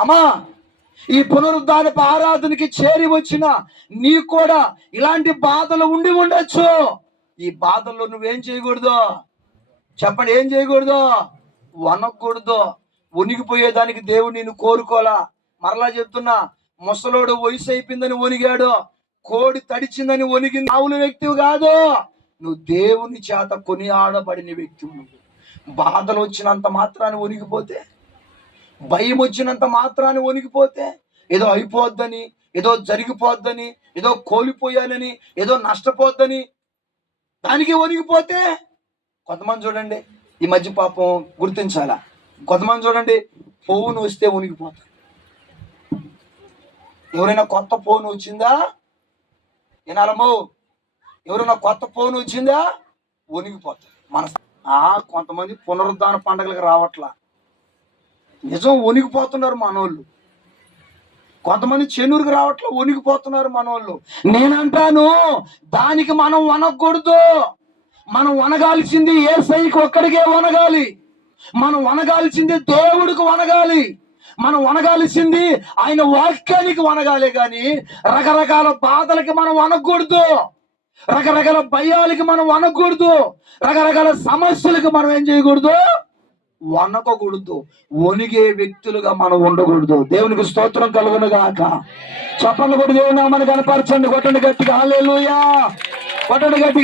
అమ్మా, ఈ పునరుద్ధానపు ఆరాధనకి చేరి వచ్చిన నీకు కూడా ఇలాంటి బాధలు ఉండి ఉండొచ్చు. ఈ బాధల్లో నువ్వేం చేయకూడదు చెప్పండి? ఏం చేయకూడదు? వనకూడదు. వణిగిపోయేదానికి దేవుడు నిన్ను కోరుకోలా. మరలా చెప్తున్నా, ముసలోడు వయసు అయిపోయిందని వణిగాడు, కోడి తడిచిందని వణిగింది ఆవుల వ్యక్తివి కాదు. నువ్వు దేవుని చేత కొనియాడబడిన వ్యక్తివి. నువ్వు బాధలు వచ్చినంత మాత్రాన్ని వణిగిపోతే, భయం వచ్చినంత మాత్రాన్ని వణిగిపోతే, ఏదో అయిపోద్దని, ఏదో జరిగిపోద్దని, ఏదో కోల్పోయానని, ఏదో నష్టపోద్దని దానికి వణిగిపోతే, కొంతమంది చూడండి ఈ మధ్య పాపం గుర్తించాలా, కొంతమంది చూడండి ఫోన్ వస్తే వణిగిపోతారు. ఎవరైనా కొత్త ఫోన్ వచ్చిందా వినాలము, ఎవరైనా కొత్త ఫోన్ వచ్చిందా వణిగిపోతారు. కొంతమంది పునరుద్ధాన పండుగలకు రావట్లా, నిజం వణిగిపోతున్నారు మనోళ్ళు. కొంతమంది చెన్నూరుకి రావట్లా, వణిగిపోతున్నారు మనోళ్ళు. నేనంటాను, దానికి మనం వనకూడదు. మనం వనగాల్సింది యేసయ్యకి ఒక్కడికే వనగాలి. మనం వనగాల్సింది దేవుడికి వనగాలి. మనం వనగాల్సింది ఆయన వాక్యానికి వనగాలి. కానీ రకరకాల బాధలకి మనం వనకూడదు, రకరకాల భయాలకి మనం వనకూడదు, రకరకాల సమస్యలకు మనం ఏం చేయకూడదు, వనకూడదు. వణిగే వ్యక్తులుగా మనం ఉండకూడదు. దేవునికి స్తోత్రం కలుగును గాక. చప్పట్లు కొట్టి దేవుని నామాన్ని కనపరచండి. కొట్టండి గట్టిగా, హల్లెలూయా. కొట్టండి గట్టిగా.